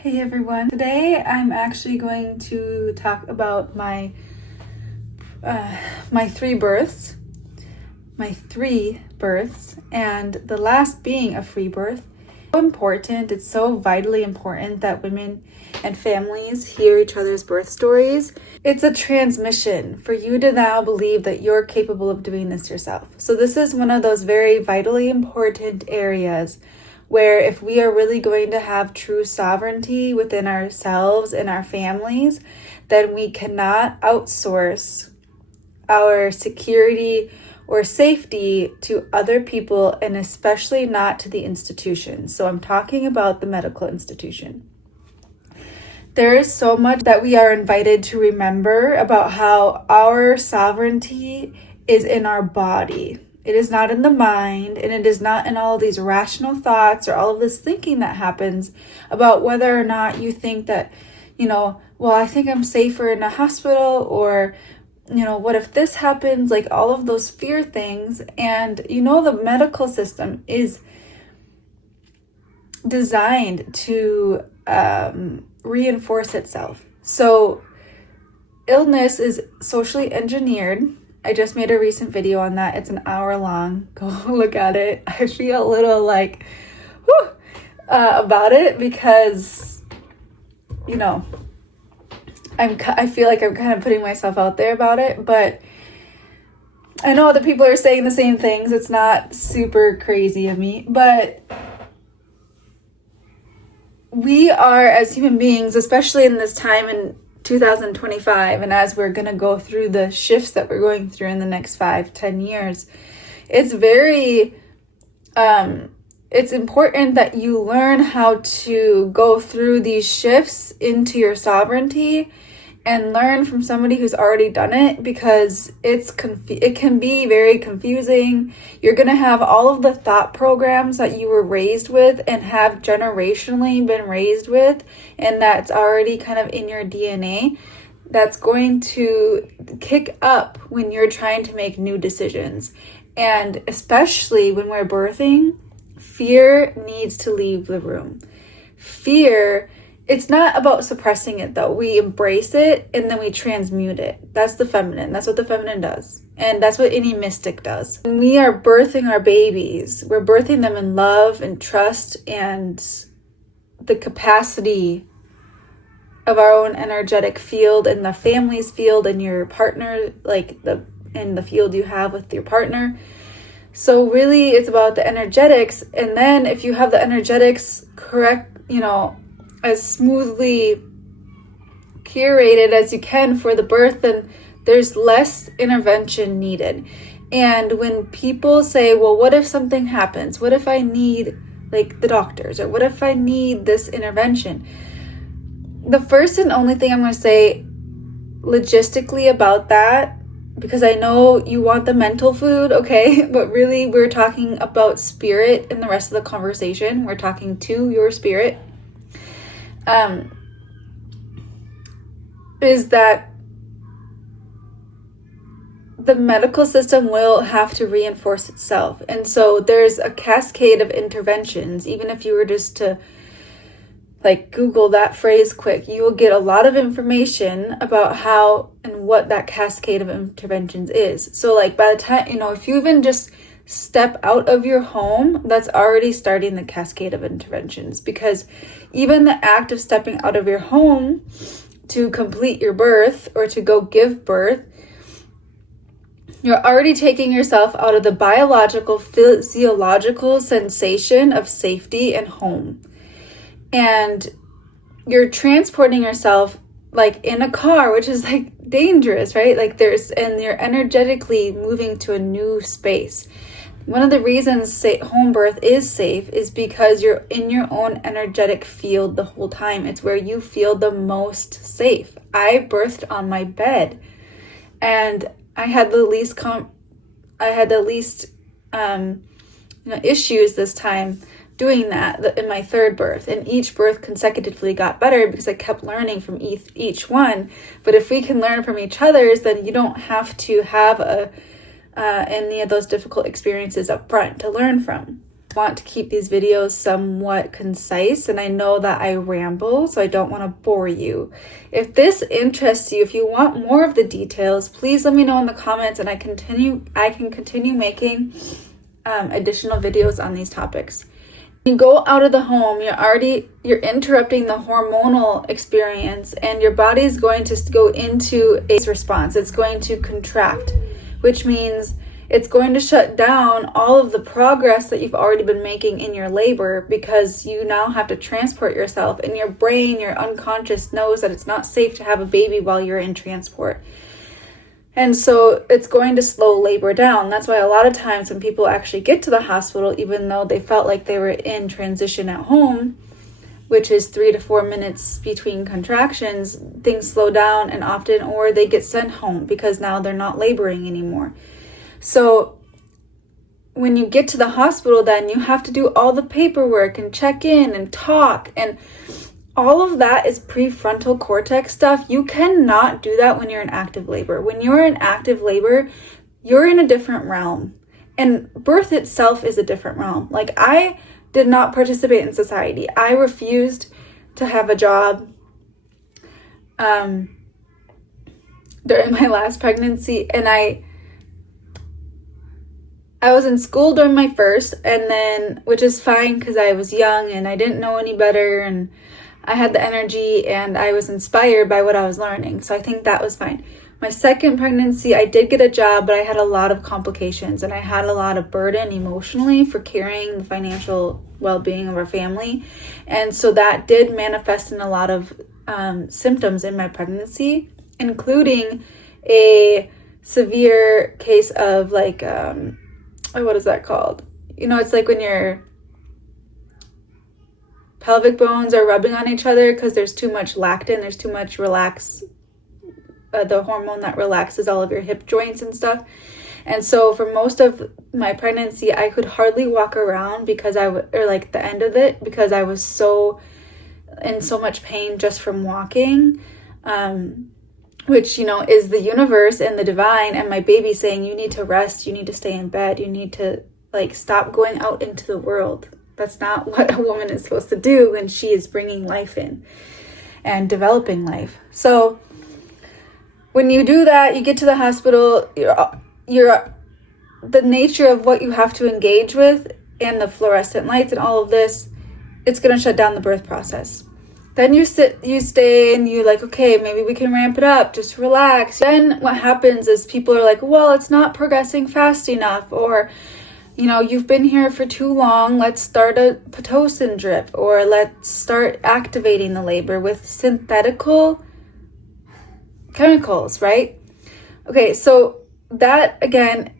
Hey everyone, today I'm actually going to talk about my three births, and the last being a free birth. So important, it's so vitally important that women and families hear each other's birth stories. It's a transmission for you to now believe that you're capable of doing this yourself. So this is one of those very vitally important areas where if we are really going to have true sovereignty within ourselves and our families, then we cannot outsource our security or safety to other people, and especially not to the institution. So I'm talking about the medical institution. There is so much that we are invited to remember about how our sovereignty is in our body. It is not in the mind, and it is not in all of these rational thoughts or all of this thinking that happens about whether or not you think that, well, I think I'm safer in a hospital, or, what if this happens? Like all of those fear things. And, the medical system is designed to reinforce itself. So illness is socially engineered. I just made a recent video on that. It's an hour long. Go look at it. I feel a little like, about it because, I feel like I'm kind of putting myself out there about it, but I know other people are saying the same things. It's not super crazy of me, but we are, as human beings, especially in this time in 2025, and as we're going to go through the shifts that we're going through in the next 5-10 years, it's very it's important that you learn how to go through these shifts into your sovereignty and learn from somebody who's already done it, because it can be very confusing. You're going to have all of the thought programs that you were raised with and have generationally been raised with, and that's already kind of in your DNA. That's going to kick up when you're trying to make new decisions. And especially when we're birthing, fear needs to leave the room. Fear, it's not about suppressing it though. We embrace it and then we transmute it. That's the feminine. That's what the feminine does. And that's what any mystic does. When we are birthing our babies, we're birthing them in love and trust and the capacity of our own energetic field and the family's field and your partner, in the field you have with your partner. So really it's about the energetics. And then if you have the energetics correct, as smoothly curated as you can for the birth, then there's less intervention needed. And when people say, well, what if something happens? What if I need the doctors, or what if I need this intervention? The first and only thing I'm going to say logistically about that, because I know you want the mental food, okay? But really we're talking about spirit in the rest of the conversation. We're talking to your spirit. Is that the medical system will have to reinforce itself. And so there's a cascade of interventions. Even if you were just to Google that phrase quick, you will get a lot of information about how and what that cascade of interventions is. So by the time, if you even just step out of your home, that's already starting the cascade of interventions, because even the act of stepping out of your home to complete your birth or to go give birth, you're already taking yourself out of the biological, physiological sensation of safety and home. And you're transporting yourself in a car, which is dangerous, right? And you're energetically moving to a new space. One of the reasons home birth is safe is because you're in your own energetic field the whole time. It's where you feel the most safe. I birthed on my bed, and I had the least issues this time doing that in my third birth, and each birth consecutively got better because I kept learning from each one. But if we can learn from each other's, then you don't have to have any of those difficult experiences up front to learn from. want to keep these videos somewhat concise, and I know that I ramble, so I don't want to bore you. If this interests you, if you want more of the details, please let me know in the comments, and I can continue making additional videos on these topics. When you go out of the home, you're interrupting the hormonal experience, and your body is going to go into a response. It's going to contract, which means it's going to shut down all of the progress that you've already been making in your labor, because you now have to transport yourself, and your brain, your unconscious, knows that it's not safe to have a baby while you're in transport. And so it's going to slow labor down. That's why a lot of times when people actually get to the hospital, even though they felt like they were in transition at home, which is 3 to 4 minutes between contractions, things slow down and often, or they get sent home because now they're not laboring anymore. So when you get to the hospital, then you have to do all the paperwork and check in and talk, and all of that is prefrontal cortex stuff. You cannot do that when you're in active labor. When you're in active labor, you're in a different realm. And birth itself is a different realm. Like, I did not participate in society. I refused to have a job during my last pregnancy, and I was in school during my first, and then, which is fine because I was young and I didn't know any better, and I had the energy and I was inspired by what I was learning. So I think that was fine. My second pregnancy, I did get a job, but I had a lot of complications, and I had a lot of burden emotionally for carrying the financial well-being of our family. And so that did manifest in a lot of symptoms in my pregnancy, including a severe case of like, what is that called? It's like when your pelvic bones are rubbing on each other because there's too much lactin, there's too much the hormone that relaxes all of your hip joints and stuff. And so for most of my pregnancy, I could hardly walk around because the end of it, because I was in so much pain just from walking, which, is the universe and the divine and my baby saying, you need to rest, you need to stay in bed, you need to stop going out into the world. That's not what a woman is supposed to do when she is bringing life in and developing life. So when you do that, you get to the hospital, the nature of what you have to engage with and the fluorescent lights and all of this, it's going to shut down the birth process. Then you stay, and you're like, okay, maybe we can ramp it up, just relax. Then what happens is people are like, well, it's not progressing fast enough, or you've been here for too long, let's start a Pitocin drip, or let's start activating the labor with synthetical chemicals, right? Okay, so that again,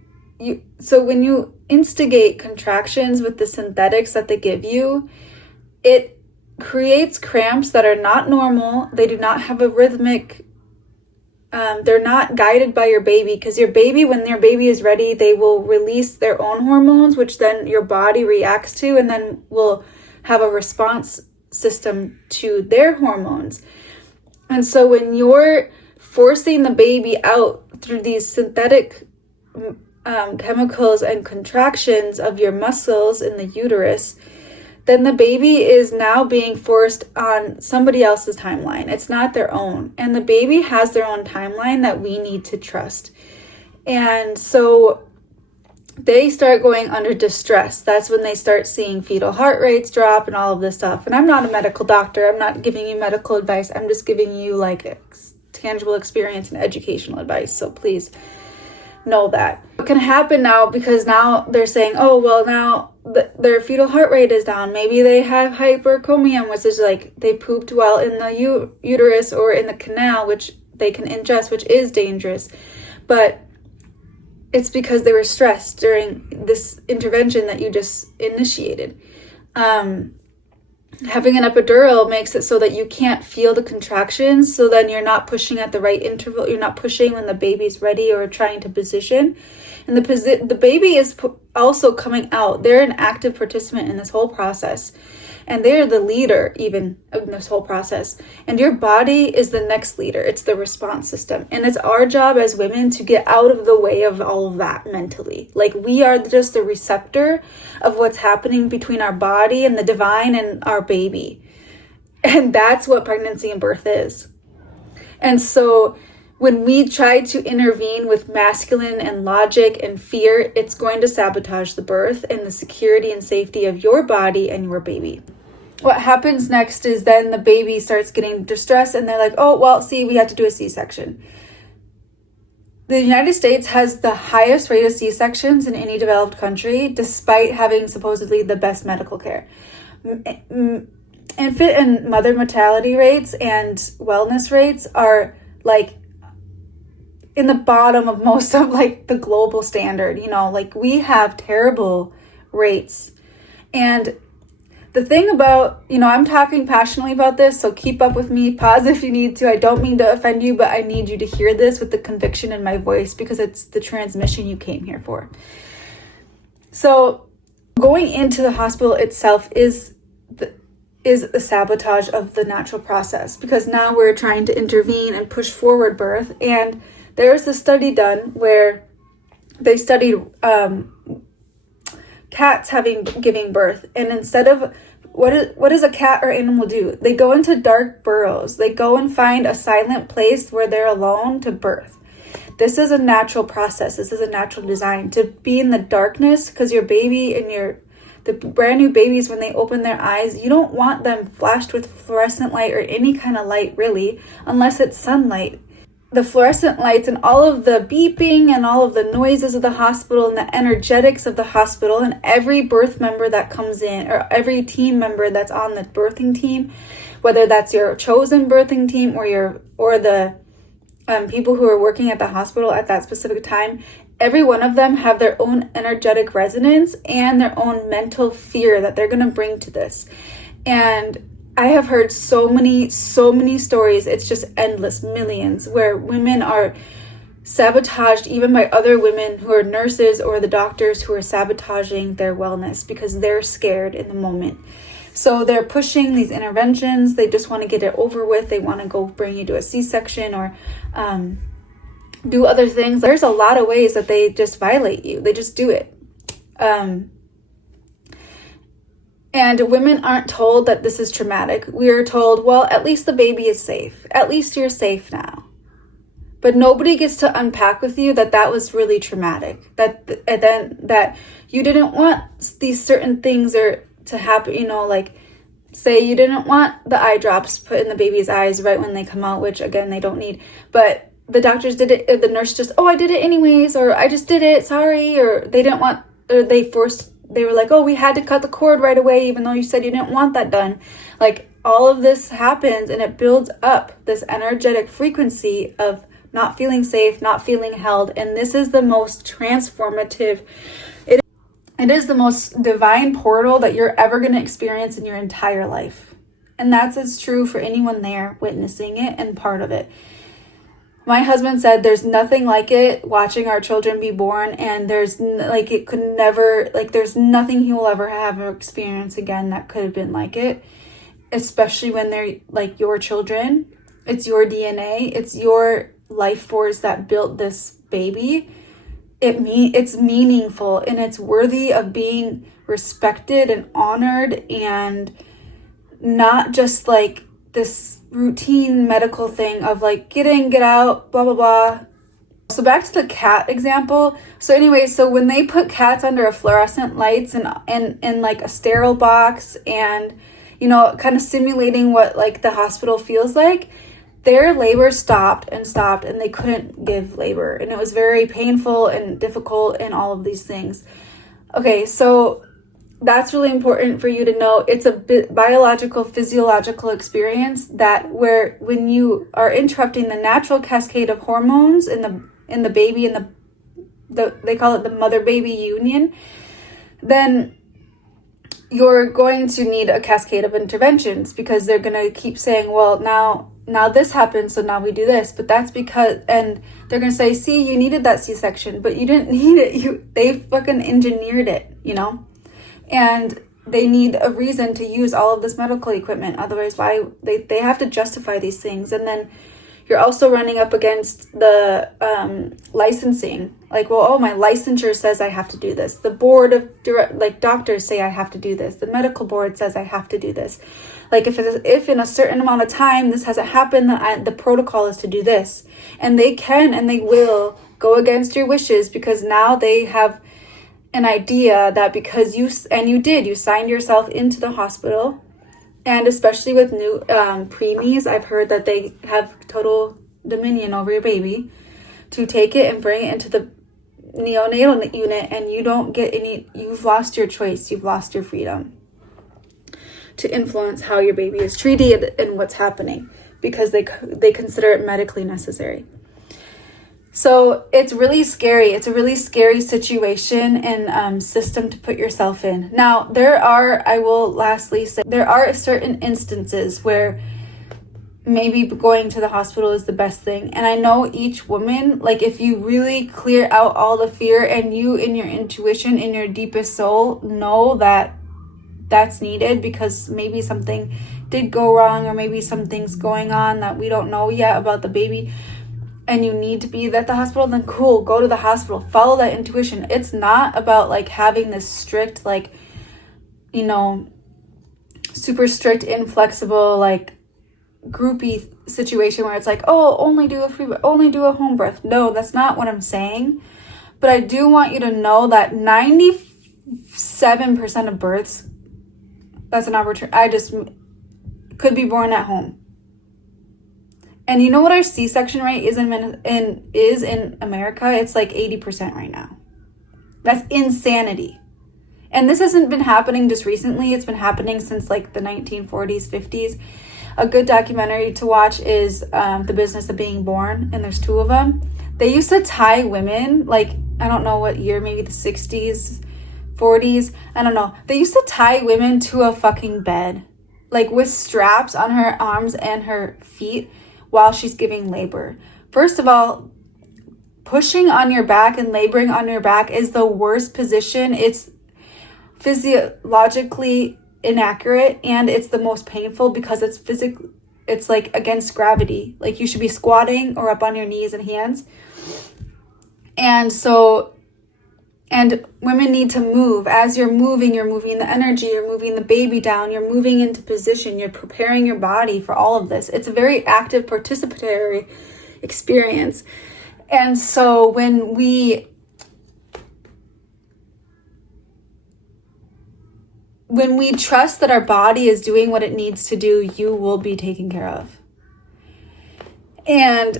so when you instigate contractions with the synthetics that they give you, it creates cramps that are not normal. They do not have a rhythmic, they're not guided by your baby, because when your baby is ready, they will release their own hormones, which then your body reacts to, and then will have a response system to their hormones. And so when you're forcing the baby out through these synthetic chemicals and contractions of your muscles in the uterus, then the baby is now being forced on somebody else's timeline. It's not their own. And the baby has their own timeline that we need to trust. And so they start going under distress. That's when they start seeing fetal heart rates drop and all of this stuff. And I'm not a medical doctor. I'm not giving you medical advice. I'm just giving you tangible experience and educational advice. So please know that. What can happen now, because now they're saying, oh, well, now their fetal heart rate is down. Maybe they have hyperchromium, which is they pooped while in the uterus or in the canal, which they can ingest, which is dangerous. But it's because they were stressed during this intervention that you just initiated. Having an epidural makes it so that you can't feel the contractions. So then you're not pushing at the right interval. You're not pushing when the baby's ready or trying to position. And the baby is also coming out. They're an active participant in this whole process. and they're the leader even in this whole process. And your body is the next leader. It's the response system. And it's our job as women to get out of the way of all of that mentally. Like, we are just the receptor of what's happening between our body and the divine and our baby. And that's what pregnancy and birth is. And so when we try to intervene with masculine and logic and fear, it's going to sabotage the birth and the security and safety of your body and your baby. What happens next is then the baby starts getting distressed and they're like, oh, well, see, we had to do a C-section. The United States has the highest rate of C-sections in any developed country, despite having supposedly the best medical care. Infant and mother mortality rates and wellness rates are like in the bottom of most of like the global standard, like we have terrible rates. And the thing about, I'm talking passionately about this, so keep up with me, pause if you need to. I don't mean to offend you, but I need you to hear this with the conviction in my voice because it's the transmission you came here for. So going into the hospital itself is a sabotage of the natural process, because now we're trying to intervene and push forward birth. And there's a study done where they studied cats giving birth, and instead of what does a cat or animal do? They go into dark burrows. They go and find a silent place where they're alone to birth. This is a natural process. This is a natural design to be in the darkness, because your baby and the brand new babies, when they open their eyes, you don't want them flashed with fluorescent light or any kind of light really, unless it's sunlight. The fluorescent lights and all of the beeping and all of the noises of the hospital and the energetics of the hospital, and every birth member that comes in, or every team member that's on the birthing team, whether that's your chosen birthing team or the people who are working at the hospital at that specific time, every one of them have their own energetic resonance and their own mental fear that they're going to bring to this. And I have heard so many stories, it's just endless, millions, where women are sabotaged even by other women who are nurses or the doctors who are sabotaging their wellness because they're scared in the moment. So they're pushing these interventions. They just want to get it over with. They want to go bring you to a C-section or do other things. There's a lot of ways that they just violate you. They just do it. And women aren't told that this is traumatic. We are told, well, at least the baby is safe. At least you're safe now. But nobody gets to unpack with you that was really traumatic. That you didn't want these certain things to happen. Like say you didn't want the eye drops put in the baby's eyes right when they come out, which again they don't need. But the doctors did it. Or the nurse just, I did it anyways, or I just did it. Sorry, or they didn't want, or they were like, we had to cut the cord right away, even though you said you didn't want that done. Like, all of this happens, and it builds up this energetic frequency of not feeling safe, not feeling held. And this is the most transformative, it is the most divine portal that you're ever going to experience in your entire life. And that's as true for anyone there witnessing it and part of it. My husband said there's nothing like it watching our children be born, and there's nothing he will ever have or experience again that could have been like it, especially when they're like your children. It's your DNA, it's your life force that built this baby. It's meaningful, and it's worthy of being respected and honored, and not just like this routine medical thing of like get in, get out, blah, blah, blah. So back to the cat example. So anyway, so when they put cats under a fluorescent lights and like a sterile box and, kind of simulating what like the hospital feels like, their labor stopped and they couldn't give labor. And it was very painful and difficult and all of these things. Okay, so that's really important for you to know. It's a biological, physiological experience where when you are interrupting the natural cascade of hormones in the baby, in the they call it the mother-baby union, then you're going to need a cascade of interventions, because they're going to keep saying, well, now this happened, so now we do this. But that's because, and they're going to say, see, you needed that C-section, but you didn't need it. They fucking engineered it, And they need a reason to use all of this medical equipment. Otherwise, why they have to justify these things. And then you're also running up against the licensing. Like, well, oh, my licensure says I have to do this. The board of doctors say I have to do this. The medical board says I have to do this. Like, if in a certain amount of time this hasn't happened, the protocol is to do this. And they can and they will go against your wishes, because now they have an idea that because you signed yourself into the hospital. And especially with new preemies, I've heard that they have total dominion over your baby, to take it and bring it into the neonatal unit, and you don't get you've lost your choice, you've lost your freedom to influence how your baby is treated and what's happening, because they consider it medically necessary. So it's really scary. It's a really scary situation and system to put yourself in. Now, I will lastly say, there are certain instances where maybe going to the hospital is the best thing. And I know each woman, like, if you really clear out all the fear and you in your intuition, in your deepest soul, know that that's needed because maybe something did go wrong, or maybe something's going on that we don't know yet about the baby, and you need to be at the hospital, then cool, go to the hospital. Follow that intuition. It's not about like having this strict, like, you know, super strict, inflexible, like groupie situation where it's like, oh, only do a home birth. No, that's not what I'm saying. But I do want you to know that 97% of births, that's an opportunity, could be born at home. And you know what our C-section rate is in America? It's like 80% right now. That's insanity. And this hasn't been happening just recently. It's been happening since like the 1940s, 50s. A good documentary to watch is The Business of Being Born, and there's 2 of them. They used to tie women, like, I don't know what year, maybe the 60s, 40s, I don't know. They used to tie women to a fucking bed, like with straps on her arms and her feet, while she's giving labor. First of all, pushing on your back and laboring on your back is the worst position. It's physiologically inaccurate, and it's the most painful because it's like against gravity. Like, you should be squatting or up on your knees and hands. And women need to move. As you're moving the energy, you're moving the baby down, you're moving into position, you're preparing your body for all of this. It's a very active, participatory experience. And so when we trust that our body is doing what it needs to do, you will be taken care of. And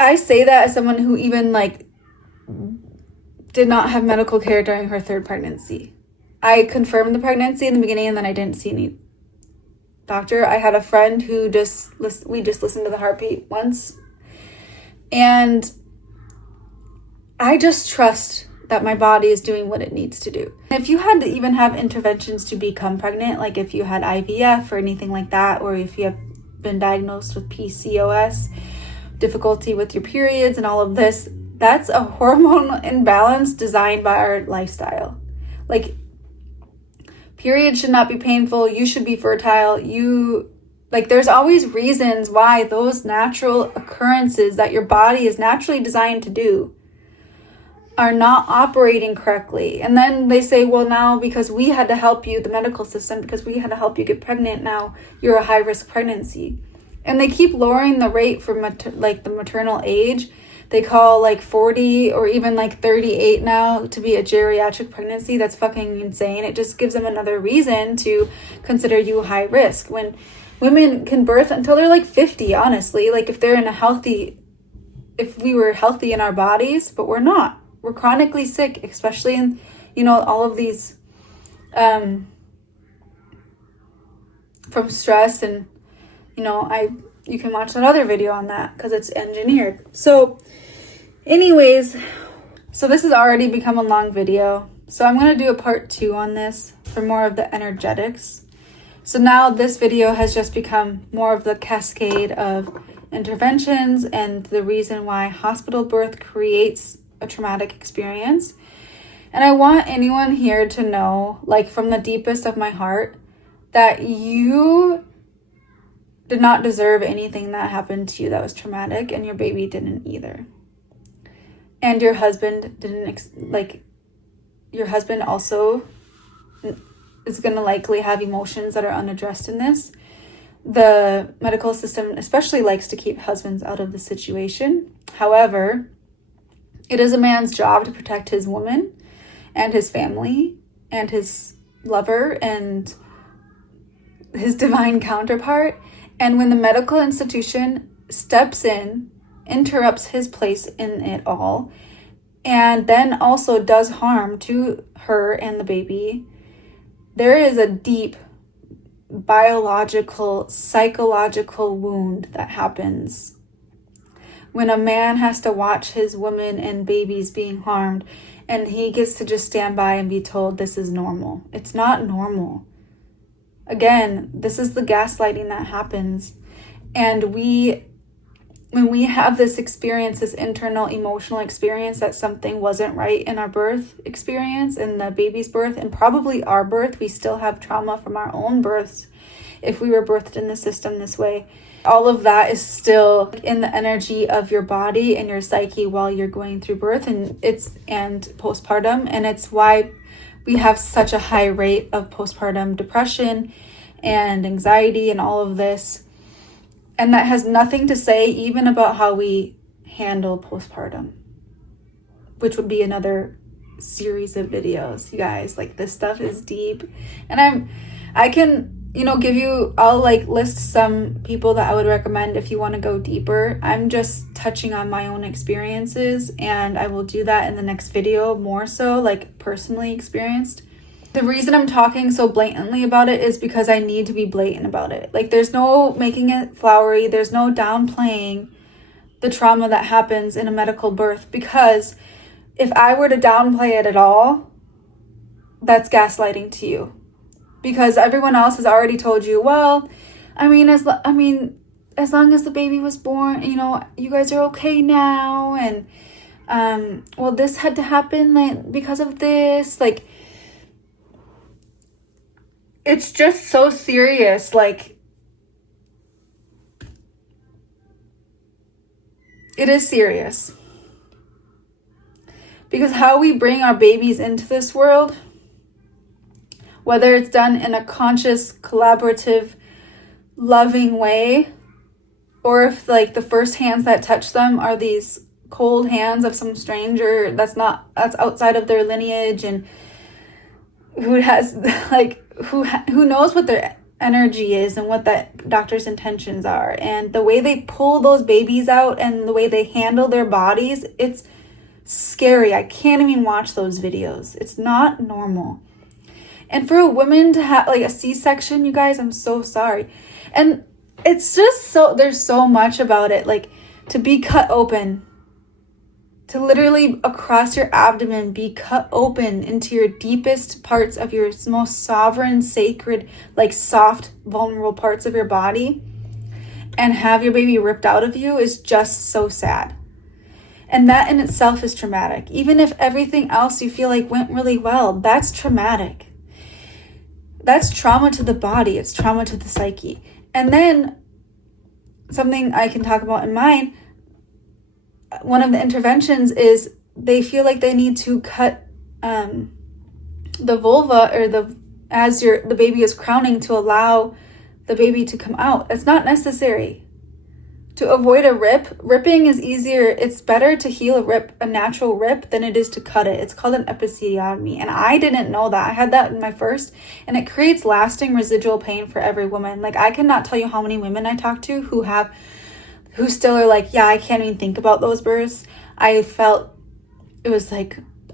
I say that as someone who even did not have medical care during her 3rd pregnancy. I confirmed the pregnancy in the beginning, and then I didn't see any doctor. I had a friend who we just listened to the heartbeat once, and I just trust that my body is doing what it needs to do. If you had to even have interventions to become pregnant, like if you had IVF or anything like that, or if you have been diagnosed with PCOS, difficulty with your periods and all of this, that's a hormonal imbalance designed by our lifestyle. Like, periods should not be painful. You should be fertile. There's always reasons why those natural occurrences that your body is naturally designed to do are not operating correctly. And then they say, well, now because we had to help you, the medical system, because we had to help you get pregnant, now you're a high-risk pregnancy. And they keep lowering the rate for the maternal age. They call 40 or even 38 now to be a geriatric pregnancy. That's fucking insane. It just gives them another reason to consider you high risk, when women can birth until they're 50, honestly. If we were healthy in our bodies, but we're not. We're chronically sick, especially in, all of these, from stress, and, you can watch that other video on that because it's engineered. So anyways, so this has already become a long video. So I'm going to do a part 2 on this for more of the energetics. So now this video has just become more of the cascade of interventions and the reason why hospital birth creates a traumatic experience. And I want anyone here to know, like from the deepest of my heart, that you did not deserve anything that happened to you that was traumatic, and your baby didn't either. And your husband didn't, your husband also is going to likely have emotions that are unaddressed in this. The medical system especially likes to keep husbands out of the situation. However, it is a man's job to protect his woman and his family and his lover and his divine counterpart. And when the medical institution steps in, interrupts his place in it all, and then also does harm to her and the baby, there is a deep biological, psychological wound that happens when a man has to watch his woman and babies being harmed, and he gets to just stand by and be told this is normal. It's not normal. Again, this is the gaslighting that happens. And when we have this experience, this internal emotional experience that something wasn't right in our birth experience, in the baby's birth, and probably our birth, we still have trauma from our own births if we were birthed in the system this way. All of that is still in the energy of your body and your psyche while you're going through birth and postpartum. And it's why we have such a high rate of postpartum depression and anxiety and all of this. And that has nothing to say even about how we handle postpartum, which would be another series of videos, you guys. Like, this stuff is deep. And I can, I'll list some people that I would recommend if you want to go deeper. I'm just touching on my own experiences, and I will do that in the next video more so, like personally experienced. The reason I'm talking so blatantly about it is because I need to be blatant about it. Like, there's no making it flowery. There's no downplaying the trauma that happens in a medical birth, because if I were to downplay it at all, that's gaslighting to you. Because everyone else has already told you, well, as long as the baby was born, you guys are okay now. And, well, this had to happen because of this. It's just so serious. It is serious. Because how we bring our babies into this world, whether it's done in a conscious, collaborative, loving way, or if the first hands that touch them are these cold hands of some stranger that's outside of their lineage, and who has who knows what their energy is and what that doctor's intentions are, and the way they pull those babies out and the way they handle their bodies, it's scary. I can't even watch those videos. It's not normal. And for a woman to have a C-section, you guys, I'm so sorry. And it's just there's so much about it. To be cut open, to literally across your abdomen be cut open into your deepest parts of your most sovereign, sacred, soft, vulnerable parts of your body, and have your baby ripped out of you is just so sad. And that in itself is traumatic. Even if everything else you feel went really well, that's traumatic. That's trauma to the body. It's trauma to the psyche. And then something I can talk about in mine, one of the interventions is they feel like they need to cut the vulva or as the baby is crowning to allow the baby to come out. It's not necessary. To avoid a ripping is easier. It's better to heal a natural rip than it is to cut it. It's called an episiotomy. And I didn't know that. I had that in my first, and it creates lasting residual pain for every woman. I cannot tell you how many women I talk to who still are yeah, I can't even think about those births. I felt it was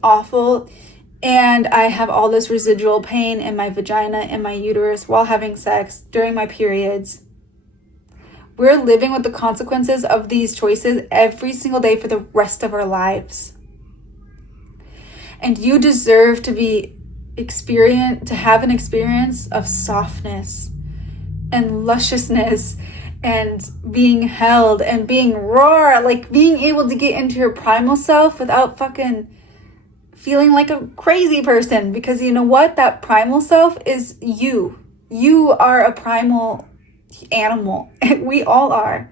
awful. And I have all this residual pain in my vagina and my uterus while having sex during my periods. We're living with the consequences of these choices every single day for the rest of our lives. And you deserve to have an experience of softness and lusciousness and being held and being raw, being able to get into your primal self without fucking feeling like a crazy person, because you know what? That primal self is you. You are a primal animal. We all are.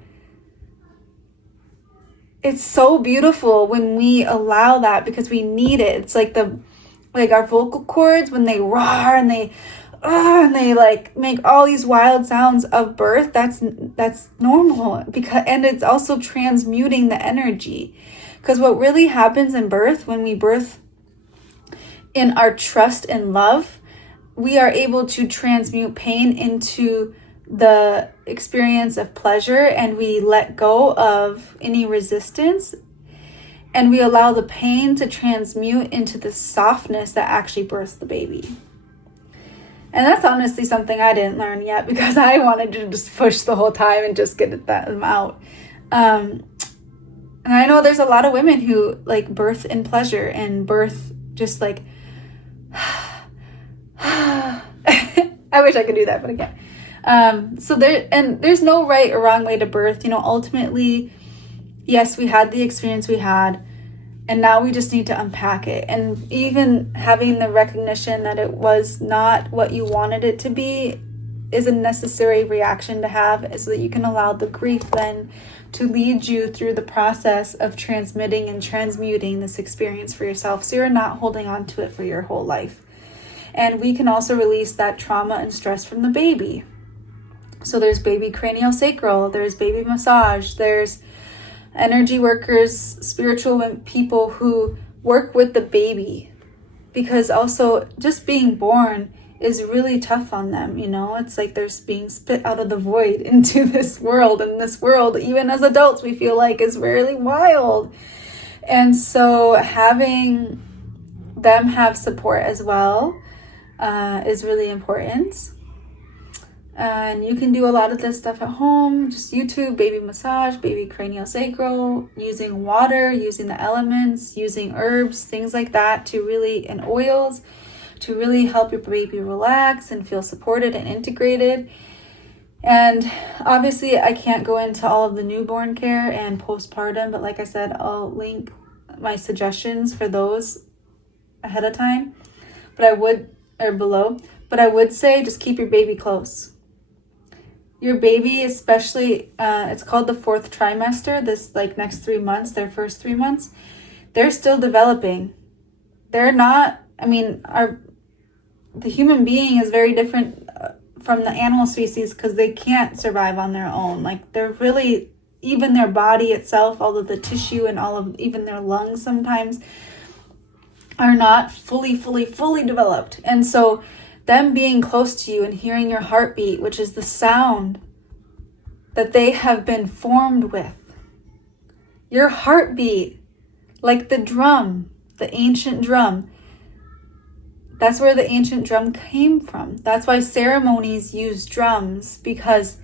It's so beautiful when we allow that, because we need it. It's like our vocal cords, when they roar and they like make all these wild sounds of birth. That's normal, and it's also transmuting the energy. Because what really happens in birth, when we birth in our trust and love, we are able to transmute pain into the experience of pleasure, and we let go of any resistance, and we allow the pain to transmute into the softness that actually births the baby. And that's honestly something I didn't learn yet, because I wanted to just push the whole time and just get them out. And I know there's a lot of women who like birth in pleasure and birth just like I wish I could do that, but I can't. So there's no right or wrong way to birth. Ultimately, yes, we had the experience we had, and now we just need to unpack it. And even having the recognition that it was not what you wanted it to be is a necessary reaction to have, so that you can allow the grief then to lead you through the process of transmitting and transmuting this experience for yourself, so you're not holding on to it for your whole life. And we can also release that trauma and stress from the baby. So there's baby craniosacral, there's baby massage, there's energy workers, spiritual people who work with the baby, because also just being born is really tough on them. It's like they're being spit out of the void into this world, and this world, even as adults, we feel like is really wild. And so having them have support as well is really important. And you can do a lot of this stuff at home. Just YouTube, baby massage, baby craniosacral, using water, using the elements, using herbs, things like that and oils to really help your baby relax and feel supported and integrated. And obviously I can't go into all of the newborn care and postpartum, but like I said, I'll link my suggestions for those ahead of time, below. But I would say just keep your baby close. Your baby, especially, it's called the 4th trimester, this like next 3 months, their first 3 months, they're still developing. They're not, the human being is very different from the animal species, because they can't survive on their own. Like they're really, even their body itself, all of the tissue and all of even their lungs sometimes are not fully developed. And so them being close to you and hearing your heartbeat, which is the sound that they have been formed with. Your heartbeat, like the drum, the ancient drum. That's where the ancient drum came from. That's why ceremonies use drums, because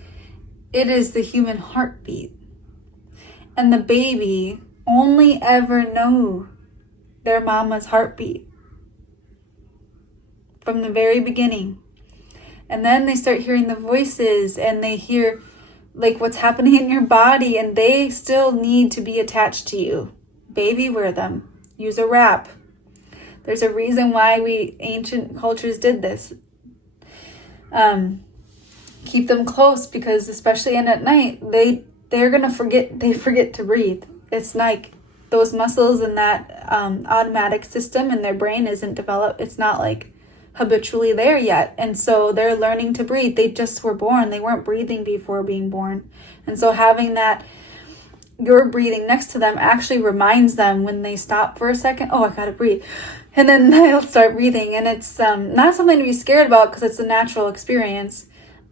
it is the human heartbeat. And the baby only ever knew their mama's heartbeat from the very beginning. And then they start hearing the voices, and they hear like what's happening in your body, and they still need to be attached to you. Baby wear them. Use a wrap. There's a reason why ancient cultures did this. Keep them close, because especially at night, they're gonna forget to breathe. It's like those muscles and that automatic system in their brain isn't developed. It's not like habitually there yet. And so they're learning to breathe. They just were born. They weren't breathing before being born. And so having that, you're breathing next to them, actually reminds them when they stop for a second, oh, I gotta breathe. And then they'll start breathing. And it's not something to be scared about, because it's a natural experience.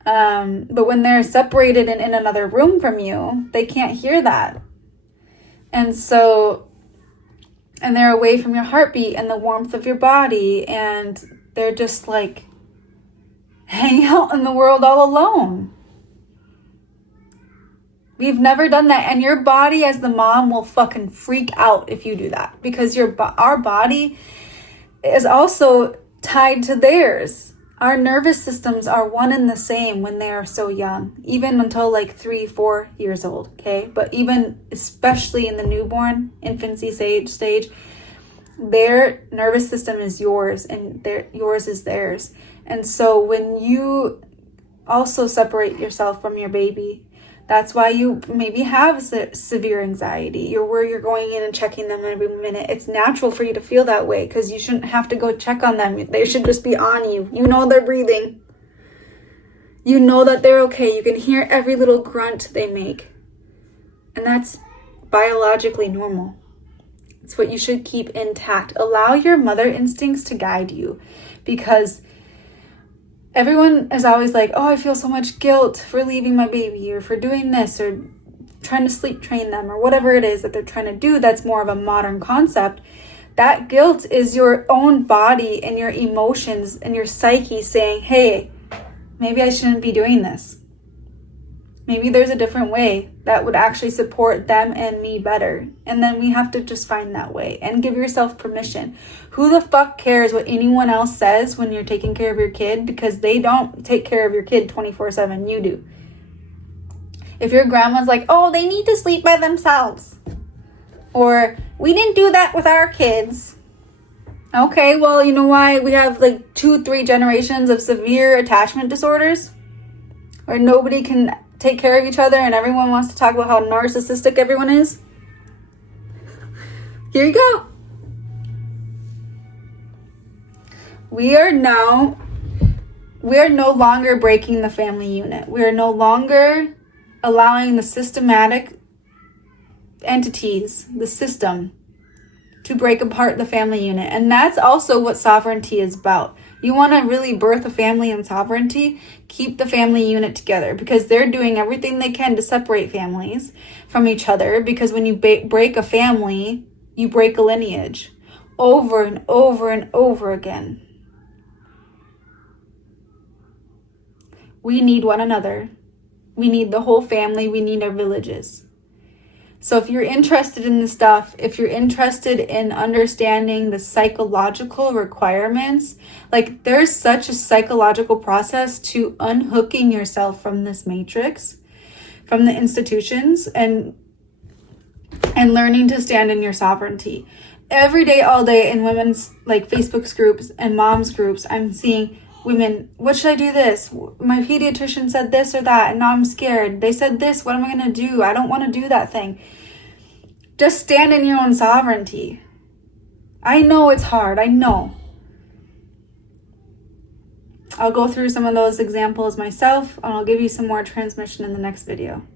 But when they're separated and in another room from you, they can't hear that. And so, and they're away from your heartbeat and the warmth of your body, and they're just like hanging out in the world all alone. We've never done that. And your body as the mom will fucking freak out if you do that, because our body is also tied to theirs. Our nervous systems are one and the same when they are so young, even until like 3-4 years old, okay? But even especially in the newborn infancy stage, Their nervous system is yours and yours is theirs. And so when you also separate yourself from your baby, that's why you maybe have severe anxiety. You're going in and checking them every minute. It's natural for you to feel that way because you shouldn't have to go check on them. They should just be on you. You know they're breathing. You know that they're okay. You can hear every little grunt they make. And that's biologically normal. It's what you should keep intact. Allow your mother instincts to guide you, because everyone is always like, oh, I feel so much guilt for leaving my baby or for doing this or trying to sleep train them or whatever it is that they're trying to do. That's more of a modern concept. That guilt is your own body and your emotions and your psyche saying, hey, maybe I shouldn't be doing this. Maybe there's a different way that would actually support them and me better. And then we have to just find that way and give yourself permission. Who the fuck cares what anyone else says when you're taking care of your kid? Because they don't take care of your kid 24/7. You do. If your grandma's like, oh, they need to sleep by themselves. Or we didn't do that with our kids. Okay, well, you know why we have like 2-3 generations of severe attachment disorders? Where nobody can take care of each other and everyone wants to talk about how narcissistic everyone is? Here you go. We are no longer breaking the family unit. We are no longer allowing the systematic entities, the system, to break apart the family unit. And that's also what sovereignty is about. You want to really birth a family in sovereignty, keep the family unit together, because they're doing everything they can to separate families from each other. Because when you break a family, you break a lineage over and over and over again. We need one another. We need the whole family. We need our villages. So if you're interested in this stuff, if you're interested in understanding the psychological requirements, like there's such a psychological process to unhooking yourself from this matrix, from the institutions, and learning to stand in your sovereignty. Every day, all day in women's like Facebook groups and moms groups, I'm seeing women, what should I do this? My pediatrician said this or that, and now I'm scared. They said this, what am I going to do? I don't want to do that thing. Just stand in your own sovereignty. I know it's hard. I know. I'll go through some of those examples myself, and I'll give you some more transmission in the next video.